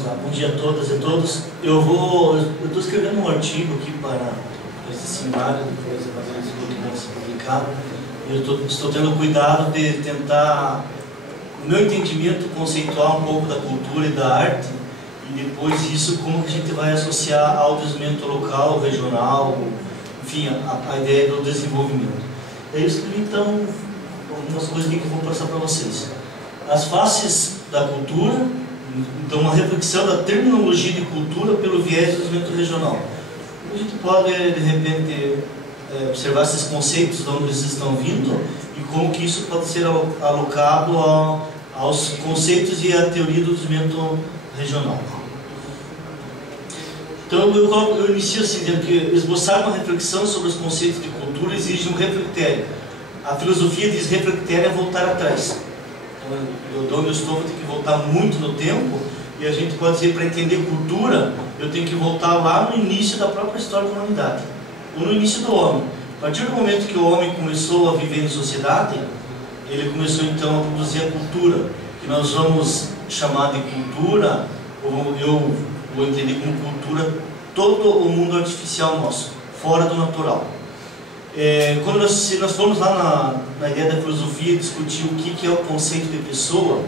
Vamos lá, bom dia a todas e a todos. Eu estou escrevendo um artigo aqui para esse seminário, depois vai fazer esse documento ser publicado. Eu estou tendo cuidado de tentar, no meu entendimento, conceituar um pouco da cultura e da arte, e depois disso, como que a gente vai associar ao desenvolvimento local, regional, enfim, a ideia do desenvolvimento. Eu escrevi, então, algumas coisas que eu vou passar para vocês. As faces da cultura, então uma reflexão da terminologia de cultura pelo viés do desenvolvimento regional. A gente pode, de repente, observar esses conceitos de onde eles estão vindo e como que isso pode ser alocado aos conceitos e à teoria do desenvolvimento regional. Então eu inicio assim, dizendo que esboçar uma reflexão sobre os conceitos de cultura exige um reflectério. A filosofia diz reflectério é voltar atrás. Então, de onde eu estou, vou ter que voltar muito no tempo, e a gente pode dizer, para entender cultura, eu tenho que voltar lá no início da própria história da humanidade, ou no início do homem. A partir do momento que o homem começou a viver em sociedade, ele começou então a produzir a cultura, que nós vamos chamar de cultura, ou eu vou entender como cultura todo o mundo artificial nosso, fora do natural. Quando nós formos lá na ideia da filosofia discutir o que é o conceito de pessoa,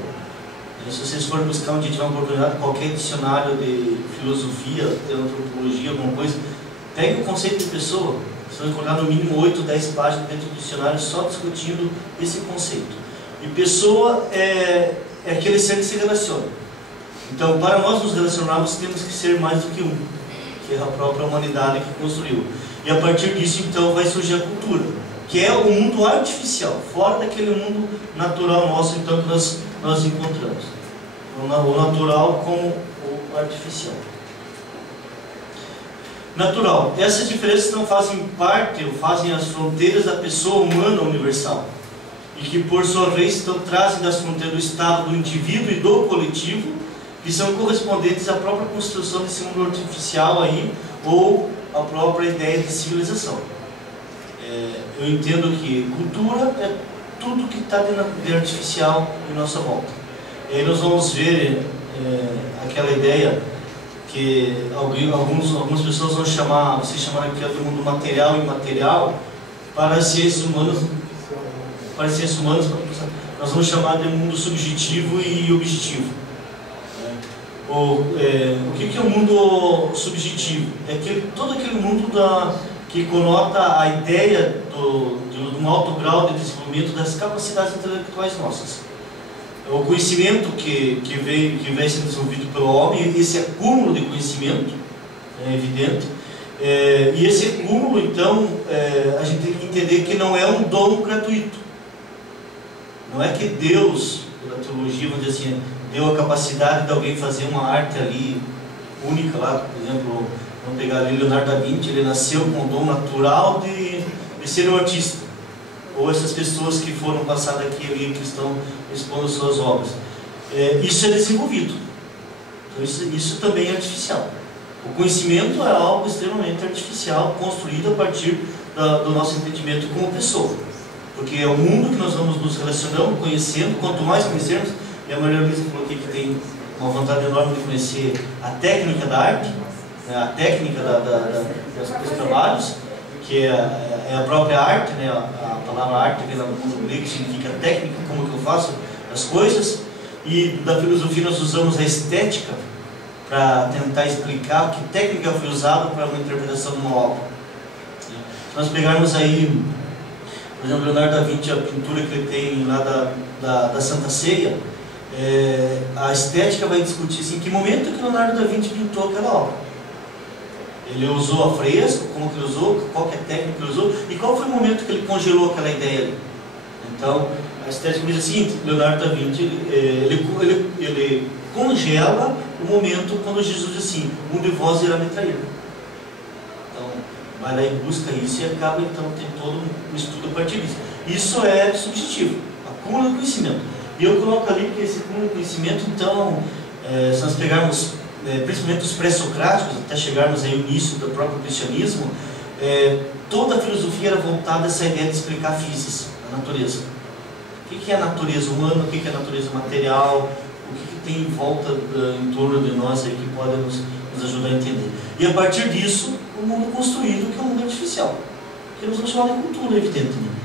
se vocês forem buscar onde tiver uma oportunidade, qualquer dicionário de filosofia, de antropologia, alguma coisa, pegue o conceito de pessoa. Vocês vão encontrar no mínimo 8 ou 10 páginas dentro do dicionário só discutindo esse conceito. E pessoa é aquele ser que se relaciona. Então, para nós nos relacionarmos, temos que ser mais do que um, que é a própria humanidade que construiu. E a partir disso, então, vai surgir a cultura, que é o mundo artificial, fora daquele mundo natural nosso, então, que nós encontramos. O natural como o artificial. Natural. Essas diferenças não fazem parte, ou fazem as fronteiras da pessoa humana universal, e que, por sua vez, então, trazem das fronteiras do estado do indivíduo e do coletivo, que são correspondentes à própria construção desse mundo artificial aí, ou a própria ideia de civilização. Eu entendo que cultura é tudo que está de artificial em nossa volta. E aí nós vamos ver aquela ideia que algumas pessoas vão chamar, vocês chamaram aqui do mundo material e imaterial, para as ciências humanas, nós vamos chamar de mundo subjetivo e objetivo. O que é o mundo subjetivo? É todo aquele mundo que conota a ideia de um alto grau de desenvolvimento das capacidades intelectuais nossas. O conhecimento que vem sendo desenvolvido pelo homem, esse acúmulo de conhecimento, é evidente, e esse acúmulo, então, a gente tem que entender que não é um dom gratuito. Não é que Deus, pela teologia, vamos dizer assim, deu a capacidade de alguém fazer uma arte ali única lá, por exemplo, vamos pegar ali Leonardo da Vinci, ele nasceu com o dom natural de ser um artista, ou essas pessoas que foram passadas aqui ali, que estão expondo suas obras. Isso é desenvolvido, então isso também é artificial. O conhecimento é algo extremamente artificial, construído a partir do nosso entendimento como pessoa, porque é o mundo que nós vamos nos relacionando, conhecendo, quanto mais conhecermos. E a Maria Luísa falou aqui que tem uma vontade enorme de conhecer a técnica da arte, né, a técnica dos trabalhos, que é a própria arte, né, a palavra arte, que no mundo grego significa técnica, como que eu faço as coisas. E da filosofia nós usamos a estética para tentar explicar que técnica foi usada para uma interpretação de uma obra. Se nós pegarmos aí, por exemplo, Leonardo da Vinci, a pintura que ele tem lá da Santa Ceia, a estética vai discutir assim, em que momento que Leonardo da Vinci pintou aquela obra. Ele usou a fresco, como que ele usou, qual que é a técnica que ele usou, e qual foi o momento que ele congelou aquela ideia ali. Então, a estética diz assim, Leonardo da Vinci, ele congela o momento quando Jesus diz assim, um de vós irá me trair. Então, vai lá e busca isso e acaba, então, tem todo um estudo a partir disso. Isso é subjetivo, acúmulo de conhecimento. E eu coloco ali que esse acúmulo de conhecimento, então, se nós pegarmos, principalmente os pré-socráticos, até chegarmos aí ao início do próprio cristianismo, toda a filosofia era voltada a essa ideia de explicar a física, a natureza. O que é a natureza humana, o que é a natureza material, o que tem em volta, em torno de nós, aí, que pode nos ajudar a entender. E a partir disso, o mundo construído, que é o mundo artificial, que nós vamos chamar de cultura, evidentemente.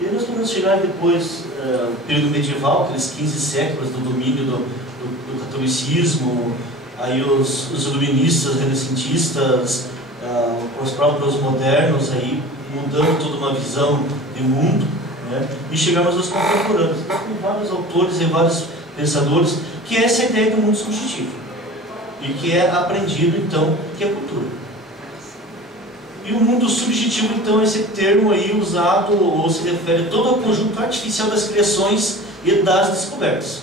E aí nós podemos chegar depois, no período medieval, aqueles 15 séculos do domínio do catolicismo, aí os iluministas, renascentistas, os próprios modernos, aí, mudando toda uma visão de mundo, né? E chegamos aos contemporâneos. Então, tem vários autores e vários pensadores que é essa ideia do mundo subjetivo e que é aprendido, então, que é cultura. E o mundo subjetivo, então, é esse termo aí usado, ou se refere a todo o conjunto artificial das criações e das descobertas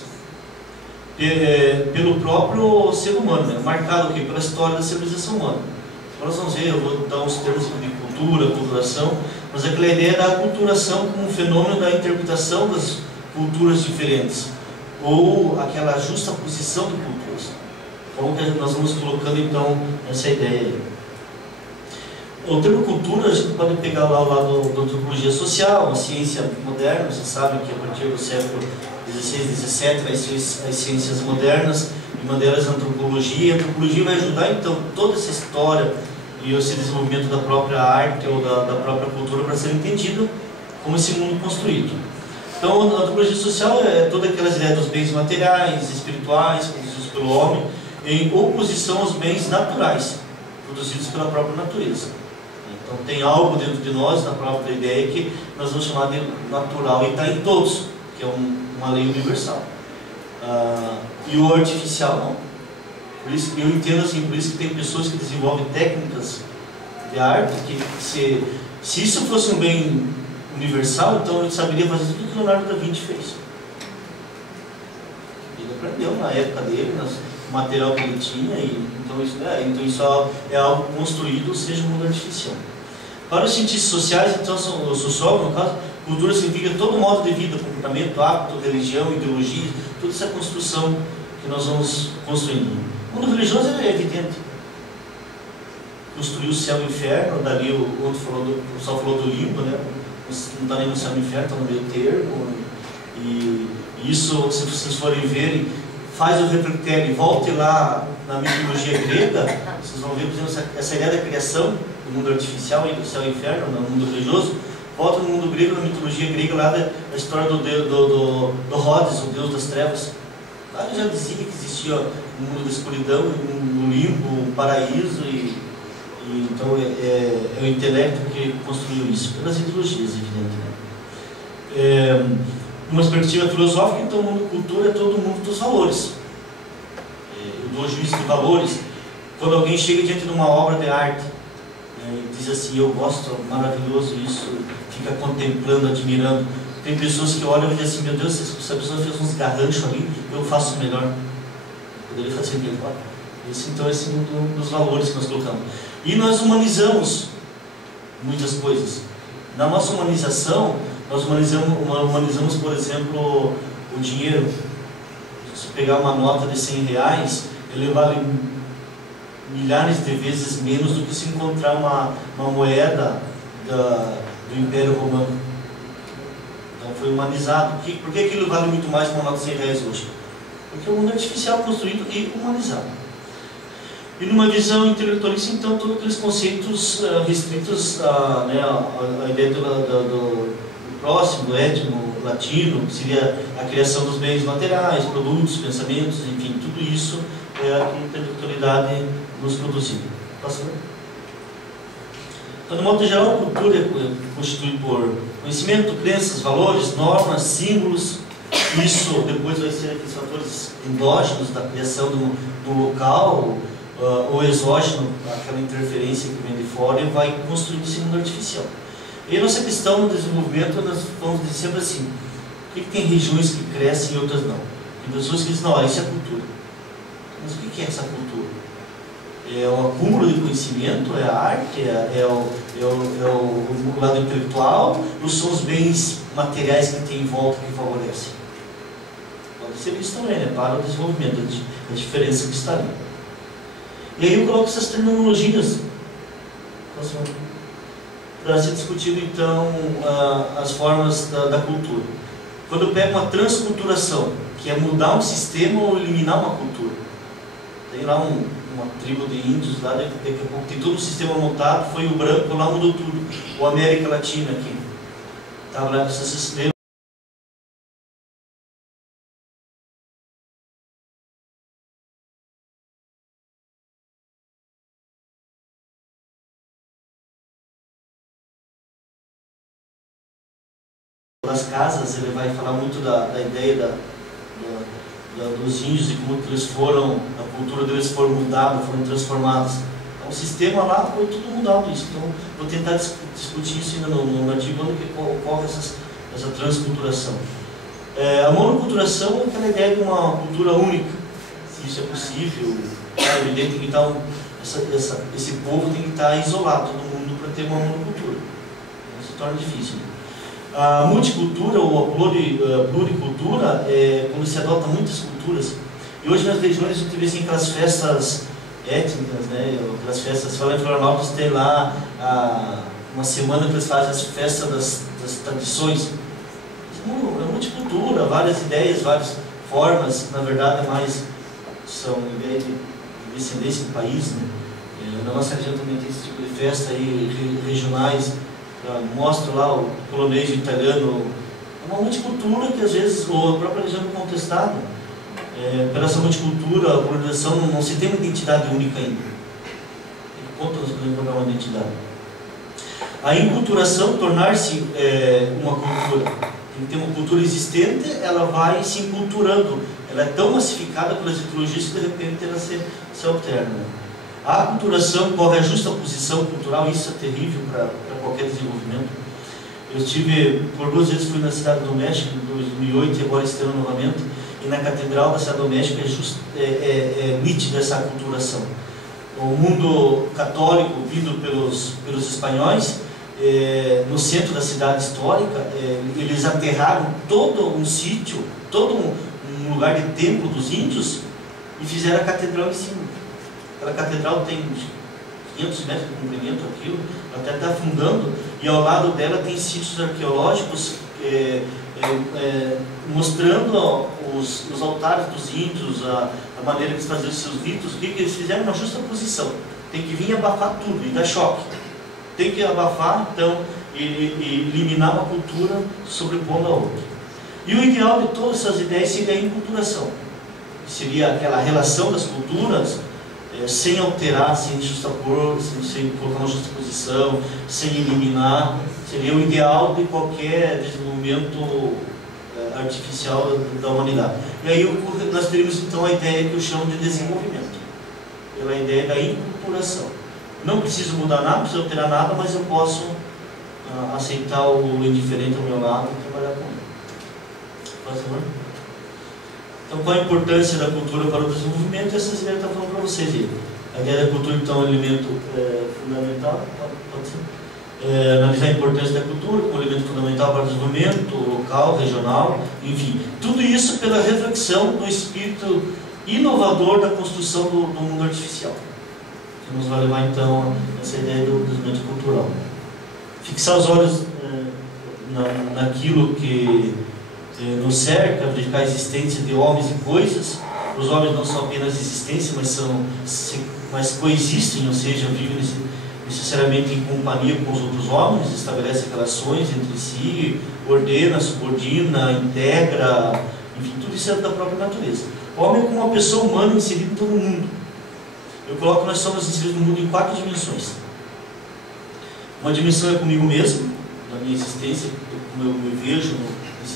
pelo próprio ser humano, né? Marcado aqui pela história da civilização humana. Nós vamos ver, eu vou dar uns termos de cultura, culturação, mas aquela ideia da aculturação como um fenômeno da interpretação das culturas diferentes, ou aquela justa posição de culturas. Como que nós vamos colocando, então, essa ideia aí. O termo cultura, a gente pode pegar lá o lado da antropologia social, uma ciência moderna. Vocês sabem que a partir do século XVI, XVII, as ciências modernas, e uma delas a antropologia. A antropologia vai ajudar, então, toda essa história e esse desenvolvimento da própria arte ou da própria cultura para ser entendido como esse mundo construído. Então, a antropologia social é todas aquelas ideias dos bens materiais, espirituais, produzidos pelo homem, em oposição aos bens naturais, produzidos pela própria natureza. Então, tem algo dentro de nós, na própria ideia, que nós vamos chamar de natural, e está em todos, que é uma lei universal. E o artificial, não. Por isso, eu entendo assim, por isso que tem pessoas que desenvolvem técnicas de arte, que se isso fosse um bem universal, então ele saberia fazer tudo que Leonardo da Vinci fez. Ele aprendeu na época dele, no material que ele tinha, então isso é algo construído, ou seja, um mundo artificial. Para os cientistas sociais, então, o sociólogo, no caso, cultura significa todo modo de vida, comportamento, hábito, religião, ideologia, toda essa construção que nós vamos construindo. O mundo religioso é evidente. Construiu o céu e o inferno, dali o pessoal falou do limbo, né? Não está nem no céu e no inferno, está no meio termo. E isso, se vocês forem verem, faz o reflectério, volte lá na mitologia grega, vocês vão ver, por exemplo, essa ideia da criação do mundo artificial e do céu e inferno, no mundo religioso. Volta no mundo grego, na mitologia grega, lá da história do Rhodes, o deus das trevas. Lá ele já dizia que existia um mundo da escuridão, um limbo, um paraíso, então é o intelecto que construiu isso, pelas ideologias, evidentemente. Numa perspectiva filosófica, então, o mundo cultura é todo o mundo dos valores. Do juízo de valores. Quando alguém chega diante de uma obra de arte, e diz assim, eu gosto, maravilhoso isso, fica contemplando, admirando. Tem pessoas que olham e dizem assim, meu Deus, essa pessoa fez uns garranchos ali, eu faço melhor. Poderia fazer melhor. Esse, então, esse é um dos valores que nós colocamos. E nós humanizamos muitas coisas. Na nossa humanização, nós humanizamos, por exemplo, o dinheiro. Se pegar uma nota de 100 reais, ele vale milhares de vezes menos do que se encontrar uma moeda do Império Romano. Então foi humanizado. Por que aquilo vale muito mais que uma nota de 100 reais hoje? Porque o mundo é artificial, construído e humanizado. E numa visão intelectualista, então, todos aqueles conceitos restritos à ideia do próximo, do étimo, latino, que seria a criação dos bens materiais, produtos, pensamentos, enfim, tudo isso é a que a intelectualidade nos produziu. Posso ver? Então, de modo geral, a cultura é constituída por conhecimento, crenças, valores, normas, símbolos. Isso depois vai ser aqueles fatores endógenos da criação do local, ou exógeno, aquela interferência que vem de fora, e vai construindo esse mundo artificial. E a nossa questão no desenvolvimento, nós vamos dizer sempre assim, por que tem regiões que crescem e outras não? Tem pessoas que dizem, não, isso é cultura. Mas o que é essa cultura? É o acúmulo de conhecimento, é a arte, é o lado intelectual, ou são os bens materiais que tem em volta que favorecem? Pode ser isso também, né? Para o desenvolvimento, a diferença que está ali. E aí eu coloco essas terminologias para ser discutido, então, as formas da cultura. Quando eu pego uma transculturação, que é mudar um sistema ou eliminar uma cultura. Tem lá uma tribo de índios, lá daqui a pouco tem todo um sistema montado, foi o branco lá, mudou tudo. O América Latina aqui. Estava lá, vocês lembram? Das casas, ele vai falar muito da ideia dos índios e como que eles foram, a cultura deles foram mudada, foram transformadas. Então, o sistema lá foi tudo mudado isso. Então, vou tentar discutir isso ainda no artigo onde que ocorre essa transculturação. A monoculturação é aquela ideia de uma cultura única. Se isso é possível, é evidente que então, esse povo tem que estar isolado do mundo para ter uma monocultura. Isso se torna difícil. A multicultura ou a pluricultura é quando se adota muitas culturas. E hoje nas regiões a gente vê assim, aquelas festas étnicas, né? Aquelas festas, falando em Florianópolis, tem lá uma semana que eles fazem as festas das tradições. É multicultura, várias ideias, várias formas, na verdade são ideias de descendência do país, né? Na nossa região também tem esse tipo de festa aí, regionais. Mostra lá o polonês, o italiano, uma multicultura que às vezes a própria região é contestada. Pela essa multicultura, a polarização não se tem uma identidade única ainda. Conta nós podemos encontrar uma identidade. A enculturação, tornar-se uma cultura. Tem que ter uma cultura existente, ela vai se enculturando. Ela é tão massificada pelas ideologias que de repente ela se alterna. A aculturação corre a justa posição cultural, isso é terrível para qualquer desenvolvimento. Eu estive, por 2 vezes fui na Cidade do México, em 2008 e agora este ano novamente, e na Catedral da Cidade do México é nítida essa aculturação. O mundo católico, vindo pelos espanhóis, no centro da cidade histórica, eles aterraram todo um sítio, todo um lugar de templo dos índios e fizeram a catedral em cima. Aquela catedral tem 500 metros de comprimento, aquilo, até está afundando, e ao lado dela tem sítios arqueológicos mostrando os altares dos índios, a maneira que eles faziam os seus ritos, o que eles fizeram na justa posição. Tem que vir abafar tudo e dar choque. Tem que abafar, então, e eliminar uma cultura sobrepondo a outra. E o ideal de todas essas ideias seria a enculturação. Seria aquela relação das culturas sem alterar, sem justapor, sem colocar uma justa posição, sem eliminar. Seria o ideal de qualquer desenvolvimento artificial da humanidade. E aí nós teríamos então a ideia que eu chamo de desenvolvimento, pela ideia da enculturação. Não preciso mudar nada, não preciso alterar nada, mas eu posso aceitar o indiferente ao meu lado e trabalhar com ele. Por favor. Então, qual a importância da cultura para o desenvolvimento? Essas ideias eu estou falando para vocês aí. A ideia da cultura, então, é um elemento fundamental. Pode ser. Analisar a importância da cultura como elemento fundamental para o desenvolvimento local, regional, enfim. Tudo isso pela reflexão do espírito inovador da construção do mundo artificial. Que nos vai levar, então, a essa ideia do desenvolvimento cultural. Fixar os olhos naquilo que nos cerca, verificar a existência de homens e coisas. Os homens não são apenas existência, mas coexistem, ou seja, vivem necessariamente em companhia com os outros homens, estabelecem relações entre si, ordena, subordina, integra, enfim, tudo isso é da própria natureza. O homem é como uma pessoa humana inserida em todo o mundo. Eu coloco que nós somos inseridos no mundo em 4 dimensões. Uma dimensão é comigo mesmo, da minha existência, como eu me vejo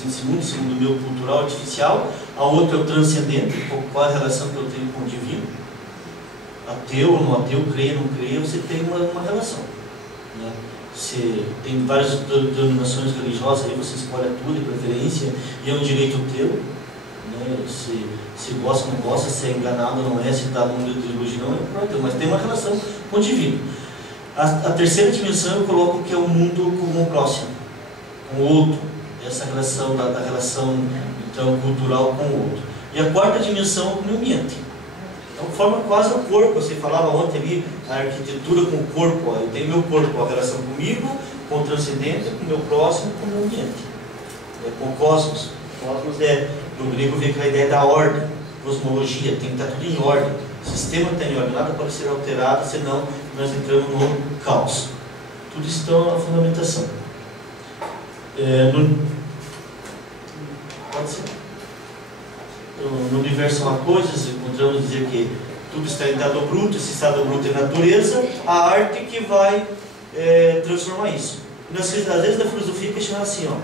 nesse mundo, esse mundo meu cultural, artificial. A outra é o transcendente, qual é a relação que eu tenho com o divino. Ateu ou não ateu, creia ou não creia, você tem uma relação. Né? Você tem várias denominações religiosas, aí você escolhe a tua de preferência, e é um direito teu. Né? Se gosta ou não gosta, se é enganado ou não é, se está no mundo de ideologia não é teu, mas tem uma relação com o divino. A terceira dimensão eu coloco que é o mundo com o próximo, com o outro. Essa relação da relação então, cultural com o outro. E a quarta dimensão é o meio ambiente. Então forma quase o corpo. Você falava ontem ali, a arquitetura com o corpo. Eu tenho meu corpo, a relação comigo, com o transcendente, com o meu próximo, com o meu ambiente. Com o cosmos. O cosmos é No grego vem aquela ideia da ordem, cosmologia, tem que estar tudo em ordem. O sistema está em ordem, nada pode ser alterado, senão nós entramos no caos. Tudo isso está na fundamentação. Pode ser. No universo há coisas, encontramos dizer que tudo está em estado bruto, esse estado bruto é natureza, a arte que vai transformar isso. E às vezes na filosofia questionar assim, ó.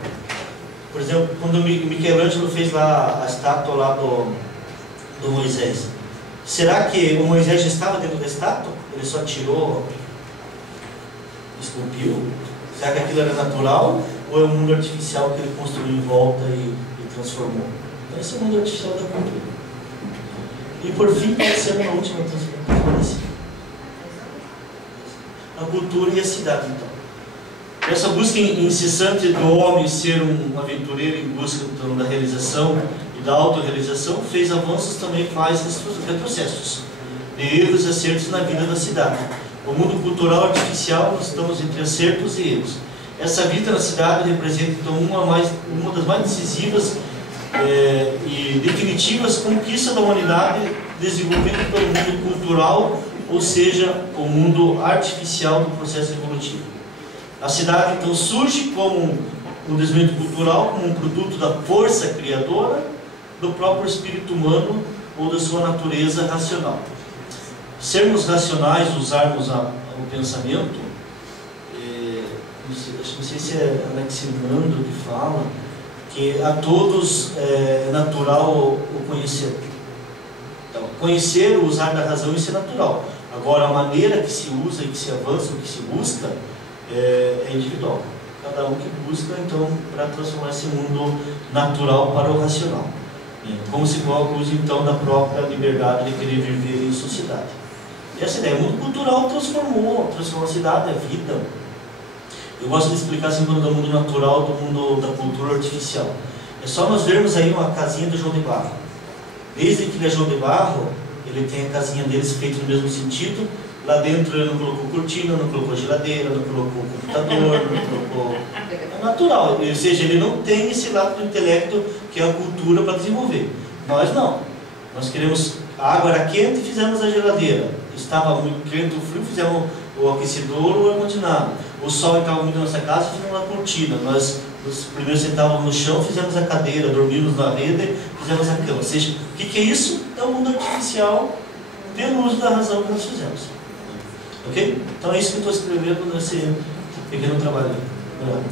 Por exemplo, quando Michelangelo fez lá a estátua lá do Moisés, será que o Moisés já estava dentro da estátua? Ele só tirou, esculpiu? Será que aquilo era natural? Ou é um mundo artificial que ele construiu em volta e transformou? Então, esse é o mundo artificial da cultura. E por fim, pode ser uma última transformação. A cultura e a cidade, então. Essa busca incessante do homem ser um aventureiro em busca então, da realização e da autorrealização fez avanços também mais retrocessos, de erros e acertos na vida da cidade. O mundo cultural artificial, nós estamos entre acertos e erros. Essa vida na cidade representa então uma das mais decisivas e definitivas conquistas da humanidade desenvolvida pelo mundo cultural, ou seja, o mundo artificial do processo evolutivo. A cidade então surge como um desenvolvimento cultural, como um produto da força criadora do próprio espírito humano ou da sua natureza racional. Sermos racionais, usarmos o pensamento, não sei se é Anaximandro que fala, que a todos é natural o conhecer. Então, conhecer, usar da razão, isso é natural. Agora, a maneira que se usa e que se avança, o que se busca, é individual. Cada um que busca, então, para transformar esse mundo natural para o racional. Como se coloca o uso, então, da própria liberdade de querer viver em sociedade. E essa ideia, o mundo cultural transformou a cidade, a vida. Eu gosto de explicar assim, do mundo natural, do mundo da cultura artificial. É só nós vermos aí uma casinha do João de Barro. Desde que ele é João de Barro, ele tem a casinha deles feita no mesmo sentido. Lá dentro ele não colocou cortina, não colocou geladeira, não colocou computador, não colocou... É natural, ou seja, ele não tem esse lado do intelecto que é a cultura para desenvolver. Nós não. Nós queremos... A água era quente e fizemos a geladeira. Estava muito quente ou frio, fizemos o aquecedor ou o ar-condicionado. O sol estava muito na nossa casa, fizemos a cortina. Nós primeiro sentávamos no chão, fizemos a cadeira, dormimos na rede, fizemos a cama. Ou seja, o que é isso? É o mundo artificial pelo uso da razão que nós fizemos. Ok? Então é isso que eu estou escrevendo nesse pequeno trabalho. Obrigado.